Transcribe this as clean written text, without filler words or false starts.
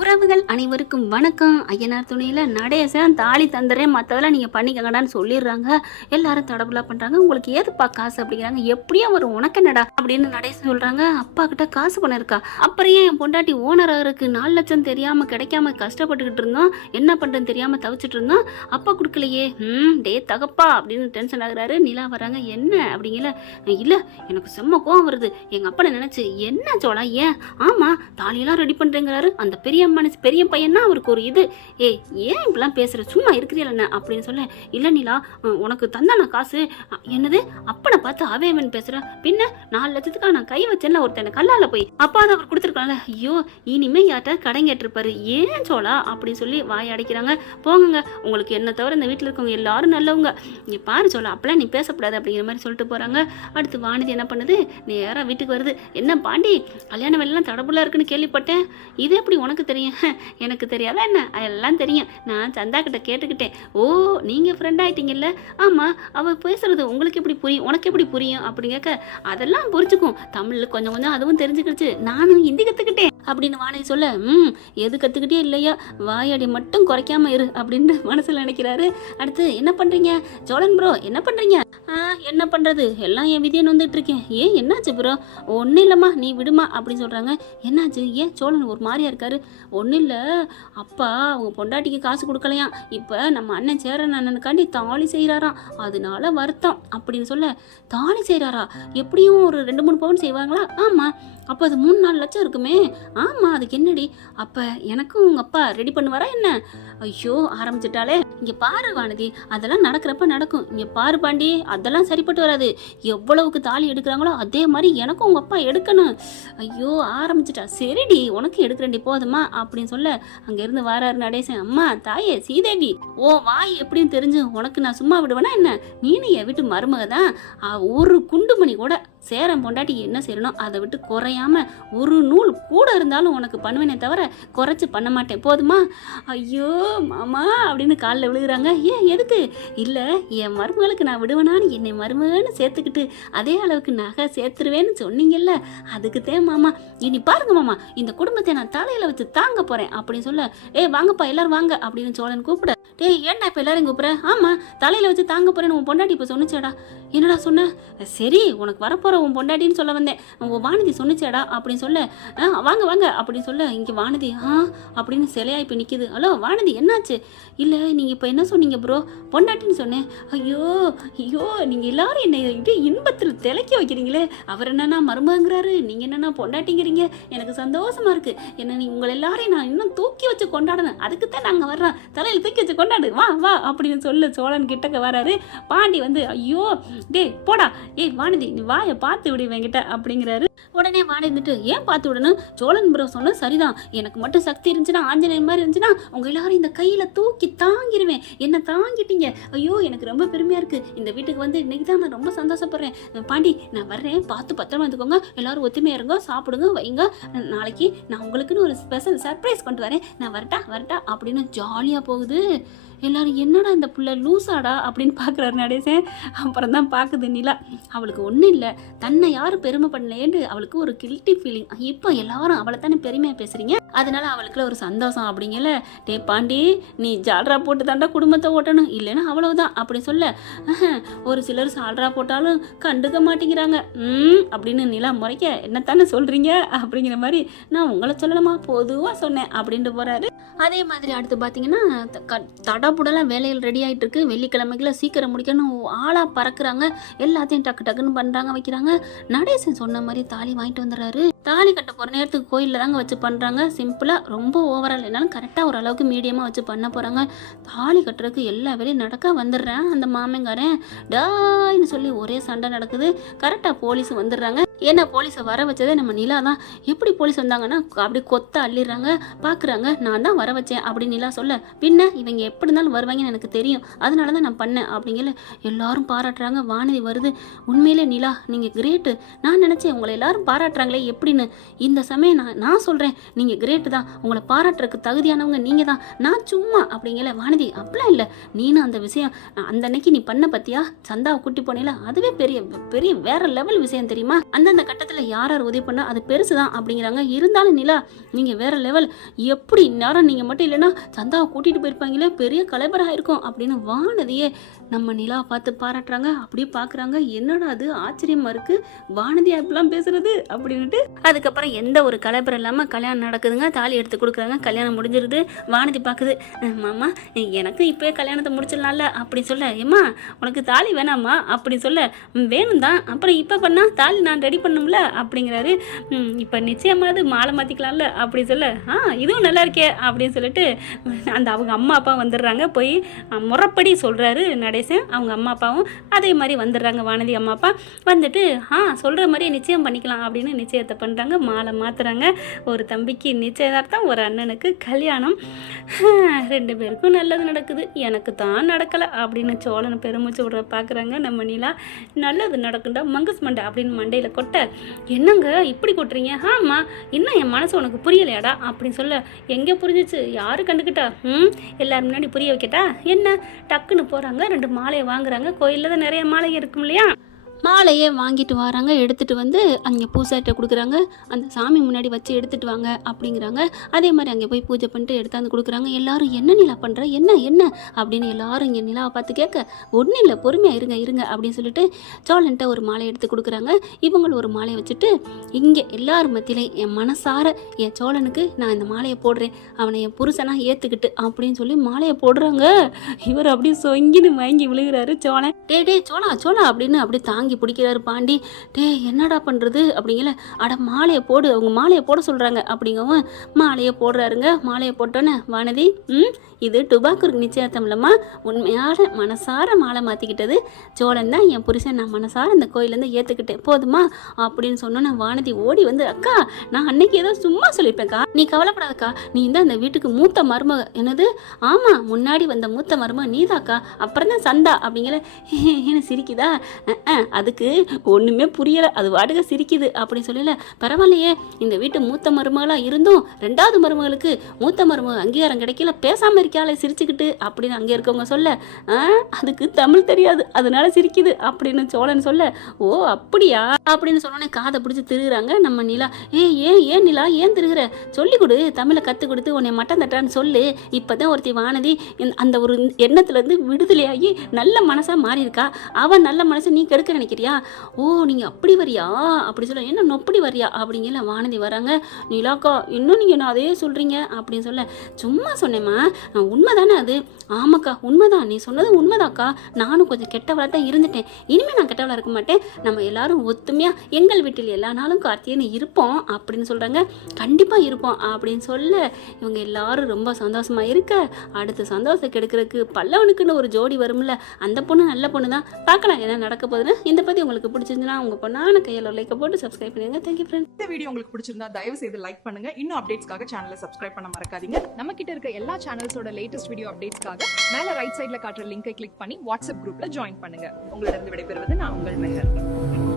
உறவுகள் அனைவருக்கும் வணக்கம். ஐயனார் துணையில் நடேசன் தாலி தந்துறேன், மற்றதெல்லாம் நீங்கள் பண்ணிக்கங்கடான்னு சொல்லிடுறாங்க. எல்லாரும் தடபுலா பண்ணுறாங்க. உங்களுக்கு ஏதுப்பா காசு அப்படிங்கிறாங்க. எப்படியா வரும் உனக்கு என்னடா அப்படின்னு நடேசன் சொல்கிறாங்க. அப்பா கிட்ட காசு பணம் இருக்கா? அப்புறம் ஏன் என் பொண்டாட்டி ஓனராக இருக்கு, 4 லட்சம் தெரியாமல் கிடைக்காம கஷ்டப்பட்டுக்கிட்டு இருந்தோம், என்ன பண்ணுறதுன்னு தெரியாமல் தவிச்சிட்டு இருந்தோம், அப்பா கொடுக்கலையே. டே தகப்பா அப்படின்னு டென்ஷன் ஆகுறாரு. நிலா வராங்க. என்ன அப்படிங்கல. இல்லை எனக்கு செம்ம கோவம் வருது, எங்கள் அப்பனை நினச்சி. என்ன சோழா ஏன்? ஆமாம் தாலியெல்லாம் ரெடி பண்ணுறேங்கிறாரு. அந்த பெரிய பெரிய பையனா அவருக்கு ஒரு இது. ஏன் இப்படிலாம் பேசுற, சும்மா இருக்கிறீங்கள அப்படின்னு சொல்ல. இல்ல நிலா, உனக்கு தந்தான காசு. என்னது அப்பனை பார்த்து அவேவன் பேசுற? பின்ன 4 லட்சத்துக்காக நான் கை வச்சேன்ல ஒருத்தனை கல்லால போய், அப்பா அதை அவர் கொடுத்துருக்காங்க. ஐயோ இனிமே யார்ட்ட கடன் கேட்டிருப்பாரு. ஏன் சோழா அப்படின்னு சொல்லி வாய் அடைக்கிறாங்க. போங்க, உங்களுக்கு என்ன தவிர இந்த வீட்டில் இருக்கவங்க எல்லாரும் நல்லவங்க, இங்க பாரு சோழா அப்பெல்லாம் நீ பேசக்கூடாது அப்படிங்கிற மாதிரி சொல்லிட்டு போறாங்க. அடுத்து வானதி என்ன பண்ணுது, நேரா வீட்டுக்கு வருது. என்ன பாண்டி, கல்யாண வேலைலாம் தடபுள்ள இருக்குன்னு கேள்விப்பட்டேன், இது எப்படி உனக்கு தெரியும்? எனக்கு தெரியாதா என்ன? எல்லாம் தெரியும், நான் சந்தா கிட்ட கேட்டுக்கிட்டேன். ஓ நீங்க ஃப்ரெண்ட் ஆயிட்டீங்கல்ல? ஆமா, அவ பேசுறது உங்களுக்கு எப்படி புரியும், உனக்கு எப்படி புரியும் அப்படின்னு கேட்க, அதெல்லாம் புரிச்சுக்கும், தமிழ்ல கொஞ்சம் கொஞ்சம் அதுவும் தெரிஞ்சுக்கிடுச்சு, நானும் ஹிந்தி கத்துக்கிட்டேன் அப்படின்னு வானதி சொல்ல. எது கத்துக்கிட்டே இல்லையா, வாயாடி மட்டும் குறைக்காம இரு அப்படின்னு மனசுல நினைக்கிறாரு. அடுத்து என்ன பண்றீங்க சோழன் ப்ரோ, என்ன பண்றீங்க? என்ன பண்றது, எல்லாம் என் விதியன்னு வந்துட்டு இருக்கேன். ஏன் என்னாச்சு ப்ரோ? ஒன்னும் இல்லம்மா நீ விடுமா அப்படின்னு சொல்றாங்க. என்னாச்சு, ஏன் சோழன் ஒரு மாதிரியா இருக்காரு? ஒன்றும் இல்லை, அப்பா அவங்க பொண்டாட்டிக்கு காசு கொடுக்கலையாம், இப்போ நம்ம அண்ணன் சேரன் அண்ணனுக்காண்டி தாலி செய்கிறாராம், அதனால வருத்தம் அப்படின்னு சொல்ல. தாலி செய்கிறாரா? எப்படியும் ஒரு 2-3 பவுன் செய்வாங்களா? ஆமாம். அப்போ அது 3-4 லட்சம் இருக்குமே. ஆமாம், அதுக்கு என்னடி? அப்போ எனக்கும் உங்கள் அப்பா ரெடி பண்ணுவாரா என்ன? ஐயோ ஆரம்பிச்சிட்டாலே. இங்கே பாரு வானதி, அதெல்லாம் நடக்கிறப்ப நடக்கும். இங்கே பாரு பாண்டி, அதெல்லாம் சரிப்பட்டு வராது. எவ்வளவுக்கு தாலி எடுக்கிறாங்களோ அதே மாதிரி எனக்கும் உங்கள் அப்பா எடுக்கணும். ஐயோ ஆரம்பிச்சிட்டா. சரிடி உனக்கு எடுக்கிறேன்டி போதுமா அப்படின்னு சொல்ல. அங்கேருந்து வாராரு நடேசன். அம்மா தாயே சீதேவி, ஓ வாய் எப்படின்னு தெரிஞ்சு உனக்கு நான் சும்மா விடுவேனா என்ன? நீனு என் வீட்டு மருமக தான். ஒரு குண்டுமணி கூட சேரன் பொண்டாட்டி என்ன செய்யணும் அதை விட்டு குறையாம ஒரு நூல் கூட இருந்தாலும் உனக்கு பண்ணுவேனே தவிர குறைச்சி பண்ண மாட்டேன், போதுமா? ஐயோ மாமா அப்படின்னு காலில் விழுகிறாங்க. ஏன் எதுக்கு? இல்லை என் மருமகளுக்கு நான் விடுவேனான்னு என்னை மருமகன்னு சேர்த்துக்கிட்டு அதே அளவுக்கு நகை சேர்த்துருவேன்னு சொன்னீங்கல்ல, அதுக்குத்தான் மாமா. இனி பாருங்க மாமா, இந்த குடும்பத்தை நான் தலையில வச்சு தாங்க போறேன் அப்படின்னு சொல்ல. வாங்கப்பா எல்லாரும் வாங்க அப்படின்னு சோழன் கூப்பிட. ஏன்டா இப்போ எல்லாரும் கூப்பிட்ற? ஆமா தலையில வச்சு தாங்க போறேன்னு உன் பொண்டாட்டி இப்போ சொன்னிச்சேடா. என்னடா சொன்ன? சரி உனக்கு வரப்போற உன் பொண்டாட்டின்னு சொல்ல வந்தேன், உன் வானதி சொன்னிச்சேடா அப்படின்னு சொல்ல. வாங்க வாங்க அப்படின்னு சொல்ல. இங்கே வானதி அப்படின்னு சிலையா இப்போ நிற்கிது. ஹலோ வானதி என்னாச்சு? இல்லை நீங்கள் இப்போ என்ன சொன்னீங்க ப்ரோ? பொண்டாட்டின்னு சொன்னேன். ஐயோ ஐயோ நீங்கள் எல்லாரும் என்னை இப்படி இன்பத்தில் திளைக்க வைக்கிறீங்களே. அவர் என்னன்னா மருமகங்கிறாரு, நீங்கள் என்னன்னா பொண்டாட்டிங்கிறீங்க. எனக்கு சந்தோஷமா இருக்கு. என்ன நீ உங்களை எல்லாரையும் நான் இன்னும் தூக்கி வச்சு கொண்டாடணும், அதுக்குத்தான் நாங்கள் வர்றோம், தலையில் தூக்கி வச்சு கொண்டாடு வா வா அப்படின்னு சொல்ல. சோழன் கிட்டக்க வராரு. பாண்டி வந்து ஐயோ டே போடா, வானதி நீ வாயை பார்த்து விடுவேங்கிட்ட அப்படிங்கிறாரு. உடனே வானதி இருந்துட்டு, ஏன் பார்த்து விடணும்? சோழன் ப்ரோ சொன்ன சரிதான், எனக்கு மட்டும் சக்தி இருந்துச்சுன்னா, ஆஞ்சநேயர் மாதிரி இருந்துச்சுன்னா உங்க எல்லாரும் இந்த கையில தூக்கி தாங்கிடுவேன். என்ன தாங்கிட்டீங்க. ஐயோ எனக்கு ரொம்ப பெருமையா இருக்கு, இந்த வீட்டுக்கு வந்து இன்னைக்கு தான் நான் ரொம்ப சந்தோஷப்படுறேன். பாண்டி நான் வர்றேன், பார்த்து பத்திரமா இருந்துக்கோங்க, எல்லாரும் ஒத்துமையா இருங்க, சாப்பிடுங்க வைங்க, நாளைக்கு நான் உங்களுக்குன்னு ஒரு ஸ்பெஷல் சர்ப்ரைஸ் கொண்டு வரேன், நான் வரட்டா வரட்டா அப்படின்னு ஜாலியா போகுது. எல்லாரும் என்னடா இந்த புள்ள லூசாடா அப்படின்னு பார்க்குறாரு நடேசன். அப்புறம் தான் பார்க்குது நிலா. அவளுக்கு ஒன்றும் இல்லை, தன்னை யாரும் பெருமை பண்ணலேன்னு அவளுக்கு ஒரு கில்ட்டி ஃபீலிங். இப்போ எல்லாரும் அவளை தானே பெருமையாக பேசுகிறீங்க, அதனால அவளுக்குள்ள ஒரு சந்தோஷம் அப்படிங்கல. டே பாண்டி நீ ஜால்ரா போட்டு தாண்டா குடும்பத்தை ஓட்டணும், இல்லைன்னா அவ்வளவுதான் அப்படி சொல்ல. ஒரு சிலர் சால்ரா போட்டாலும் கண்டுக்க மாட்டேங்கிறாங்க அப்படின்னு நிலா முறைக்க. என்னத்தானே சொல்கிறீங்க அப்படிங்கிற மாதிரி. நான் உங்களை சொல்லணுமா, பொதுவாக சொன்னேன் அப்படின்ட்டு போகிறாரு. அதே மாதிரி அடுத்து பார்த்தீங்கன்னா தடபுடலாம் வேலைகள் ரெடி ஆகிட்டு இருக்கு. வெள்ளிக்கிழமைக்குள்ள சீக்கிரம் முடிக்கணும், ஆளாக பறக்குறாங்க, எல்லாத்தையும் டக்கு டக்குன்னு பண்ணுறாங்க வைக்கிறாங்க. நடேசன் சொன்ன மாதிரி தாலி வாங்கிட்டு வந்துடுறாரு. தாலி கட்ட போகிற நேரத்துக்கு கோயிலில் தாங்க வச்சு பண்ணுறாங்க. சிம்பிளாக, ரொம்ப ஓவரால் என்னாலும் கரெக்டாக ஓரளவுக்கு மீடியமாக வச்சு பண்ண போகிறாங்க. தாலி கட்டுறதுக்கு எல்லா வேலையும் நடக்க வந்துடுறேன். அந்த மாமங்காரன் டாய்னு சொல்லி ஒரே சண்டை நடக்குது. கரெக்டாக போலீஸ் வந்துடுறாங்க. ஏன்னா போலீஸை வர வச்சதே நம்ம நிலா தான். எப்படி போலீஸ் வந்தாங்கன்னா அப்படி கொத்த அள்ளிடுறாங்க. பார்க்குறாங்க நான் தான் வர வச்சேன் அப்படின்னு நிலா சொல்ல. பின்ன இவங்க எப்படி இருந்தாலும் வருவாங்கன்னு எனக்கு தெரியும், அதனால தான் நான் பண்ணேன் அப்படிங்கல. எல்லாரும் பாராட்டுறாங்க. வானதி வருது. உண்மையிலே நிலா நீங்கள் கிரேட்டு, நான் நினச்சேன் உங்களை எல்லாரும் பாராட்டுறாங்களே எப்படின்னு. இந்த சமயம் நான் சொல்கிறேன், நீங்கள் கிரேட்டு தான், உங்களை பாராட்டுறதுக்கு தகுதியானவங்க நீங்கள் தான், நான் சும்மா அப்படிங்கல. வானதி அப்படிலாம் இல்லை, நீனும் அந்த விஷயம் அந்த அன்னைக்கு நீ பண்ண பற்றியா, சந்தாவை கூட்டி போனீங்களா, அதுவே பெரிய பெரிய வேற லெவல் விஷயம் தெரியுமா, அந்த எந்தெந்த கட்டத்தில் யார் யார் உதவி பண்ணால் அது பெருசு தான் அப்படிங்கிறாங்க. இருந்தாலும் நிலா நீங்கள் வேறு லெவல், எப்படி நேரம் நீங்கள் மட்டும் இல்லைன்னா சந்தாவை கூட்டிகிட்டு போயிருப்பாங்களே, பெரிய கலைபராக இருக்கும் அப்படின்னு வானதியே நம்ம நிலாவை பார்த்து பாராட்டுறாங்க. அப்படியே பார்க்குறாங்க, என்னடா அது ஆச்சரியமாக இருக்குது, வானதி அப்படிலாம் பேசுகிறது அப்படின்ட்டு. அதுக்கப்புறம் எந்த ஒரு கலைபரம் இல்லாமல் கல்யாணம் நடக்குதுங்க. தாலி எடுத்து கொடுக்குறாங்க, கல்யாணம் முடிஞ்சிருது. வானதி பார்க்குது, மாமா எனக்கு இப்போயே கல்யாணத்தை முடிச்சிடலாம்ல அப்படி சொல்ல, ஏம்மா உனக்கு தாலி வேணாமா அப்படி சொல்ல, வேணும் தான், அப்புறம் இப்போ பண்ணால் தாலி நான் ரெடி பண்ணும்ல அப்படிங்கிறாரு. இப்போ நிச்சயமாவது மாலை மாற்றிக்கலாம்ல அப்படி சொல்ல, இதுவும் நல்லா இருக்கே அப்படின்னு சொல்லிட்டு அந்த அவங்க அம்மா அப்பா வந்துடுறாங்க. போய் முறைப்படி சொல்கிறாரு நடேசன். அவங்க அம்மா அப்பாவும் அதே மாதிரி வந்துடுறாங்க. வானதி அம்மா அப்பா வந்துட்டு சொல்கிற மாதிரியே நிச்சயம் பண்ணிக்கலாம் அப்படின்னு நிச்சயத்தை பண்ணுறாங்க. மாலை மாற்றுறாங்க. ஒரு தம்பிக்கு நிச்சயதார்த்தம், ஒரு அண்ணனுக்கு கல்யாணம். 2 பேருக்கும் நல்லது நடக்குது, எனக்கு தான் நடக்கலை அப்படின்னு சோழனை பெருமூச்சு விடுற பார்க்குறாங்க நம்ம நிலா. நல்லது நடக்குண்டா மங்கஸ் மண்டை அப்படின்னு மண்டையில் கொட்ட, என்னங்க இப்படி கொட்டுறீங்க, ஆமாம் இன்னும் என் மனசு உனக்கு புரியலையாடா அப்படின்னு சொல்ல, எங்கே புரிஞ்சிச்சு, யாரு கண்டுக்கிட்டா, எல்லாரும் முன்னாடி புரிய வைக்கட்டா என்ன, டக்குன்னு போகிறாங்க. 2 மாலையை வாங்குறாங்க. கோயிலில் தான் நிறைய மாலை இருக்கும் இல்லையா, மாலையே வாங்கிட்டு வராங்க. எடுத்துகிட்டு வந்து அங்கே பூசாட்ட கொடுக்குறாங்க. அந்த சாமி முன்னாடி வச்சு எடுத்துகிட்டு வாங்க அப்படிங்கிறாங்க. அதே மாதிரி அங்கே போய் பூஜை பண்ணிட்டு எடுத்தாந்து கொடுக்குறாங்க. எல்லாரும் என்ன நிலா பண்ணுற, என்ன என்ன அப்படின்னு எல்லாரும் இங்கே நிலாவை பார்த்து கேட்க, ஒன்றும் இல்லை பொறுமையாக இருங்க இருங்க அப்படின்னு சொல்லிட்டு சோழன்ட்ட ஒரு மாலை எடுத்து கொடுக்குறாங்க. இவங்களும் ஒரு மாலையை வச்சுட்டு இங்கே எல்லாரும் மத்தியிலே என் மனசார என் சோழனுக்கு நான் இந்த மாலையை போடுறேன், அவனை என் புருஷனாக ஏற்றுக்கிட்டு அப்படின்னு சொல்லி மாலையை போடுறாங்க. இவர் அப்படியே சொங்கின்னு வாங்கி விழுகிறாரு சோழன். டே சோழா சோழா அப்படின்னு அப்படியே தாங்கி பிடிக்கிறாரு பாண்டி. என்னடா பண்றது அப்படிங்கல, அட மாலையை போடு, அவங்க மாலையை போட சொல்றாங்க அப்படிங்கவும் மாலையை போடுறாருங்க. மாலையை போட்டோன்னே வானதி, இது டுபாக்கூருக்கு நிச்சயத்தம் இல்லம்மா, உண்மையான மனசார மாலை மாற்றிக்கிட்டது சோழன் தான் என் புருஷன், நான் மனசார இந்த கோயிலேருந்து ஏற்றுக்கிட்டேன் போதுமா அப்படின்னு சொன்னோன்னே வானதி ஓடி வந்து, அக்கா நான் அன்னைக்கு ஏதோ சும்மா சொல்லியிருப்பேன்க்கா, நீ கவலைப்படாதக்கா, நீ தான் இந்த வீட்டுக்கு மூத்த மருமக. என்னது, ஆமாம் முன்னாடி வந்த மூத்த மருமக நீதாக்கா, அப்புறம் தான் சந்தா அப்படிங்கிற என்ன சிரிக்குதா, அதுக்கு ஒன்றுமே புரியலை, அது வாடகை சிரிக்குது அப்படின்னு சொல்லல, பரவாயில்லையே இந்த வீட்டு மூத்த மருமகளாக இருந்தும் 2வது மருமகளுக்கு மூத்த மருமக அங்கீகாரம் கிடைக்கல, பேசாமல் இருக்காளே சிரிச்சுக்கிட்டு அப்படின்னு அங்கே இருக்கவங்க சொல்ல, அதுக்கு தமிழ் தெரியாது அதனால சிரிக்குது அப்படின்னு சோழன் சொல்ல, ஓ அப்படியா அப்படின்னு சொன்னோன்னே காதை பிடிச்சி திருகுறாங்க நம்ம நிலா. ஏன் நிலா ஏன் திருகுற, சொல்லி கொடு, தமிழை கற்றுக் கொடுத்து உன்னை மட்டம் தட்டான்னு சொல்லு. இப்போதான் ஒருத்தி வானதி அந்த ஒரு எண்ணத்துலேருந்து விடுதலையாகி நல்ல மனசாக மாறி இருக்கா, அவன் நல்ல மனசை நீ கெடுக்க நினைக்கிறியா, ஓ நீங்கள் அப்படி வரியா அப்படி சொல்ல, என்ன நொப்படி வரியா அப்படிங்கல வானதி வராங்க. நிலாக்கா இன்னும் நீங்கள் நான் அதே சொல்கிறீங்க அப்படின்னு சொல்ல, சும்மா சொன்னேம்மா, உண்மைதானே அது, ஆமாக்கா உண்மைதான், நீ சொன்னது உண்மைதாக்கா, நானும் கொஞ்சம் கெட்டவளாக தான் இருந்துட்டேன், இனிமேல் நான் கெட்டவளாக இருக்க மாட்டேன், நம்ம எல்லாரும் ஒத்துமையாக எங்கள் வீட்டில் எல்லா நாளும் கார்த்திகேயன் இருப்போம் அப்படின்னு சொல்கிறாங்க. கண்டிப்பாக இருப்போம் அப்படின்னு சொல்ல இவங்க எல்லாரும் ரொம்ப சந்தோஷமாக இருக்க, அடுத்த சந்தோஷம் கெடுக்கிறதுக்கு பல்லவனுக்குன்னு ஒரு ஜோடி வரும்ல, அந்த பொண்ணு நல்ல பொண்ணு தான், பார்க்கலாம் என்ன நடக்க போகுதுன்னு. இந்த பற்றி உங்களுக்கு பிடிச்சிருந்துன்னா உங்க பொண்ணான கையில் லைக்கை போட்டு சப்ஸ்கிரைப் பண்ணுங்க. Thank you friends. இந்த வீடியோ உங்களுக்கு பிடிச்சிருந்தா தயவு செய்து லைக் பண்ணுங்க. இன்னும் அப்டேட்ஸ்க்காக சேனலை சப்ஸ்கிரைப் பண்ண மறக்காதீங்க. நம்ம கிட்ட இருக்க எல்லா சேனல்ஸோட லேட்டஸ்ட் வீடியோ அப்டேட்ஸ்க்காக மேல ரைட் சைடுல காட்டுற லிங்கை கிளிக் பண்ணி வாட்ஸ்அப் குரூப்ல ஜாயின் பண்ணுங்க. உங்களிடம் விடைபெறுவது நான் உங்கள் மெஹர்.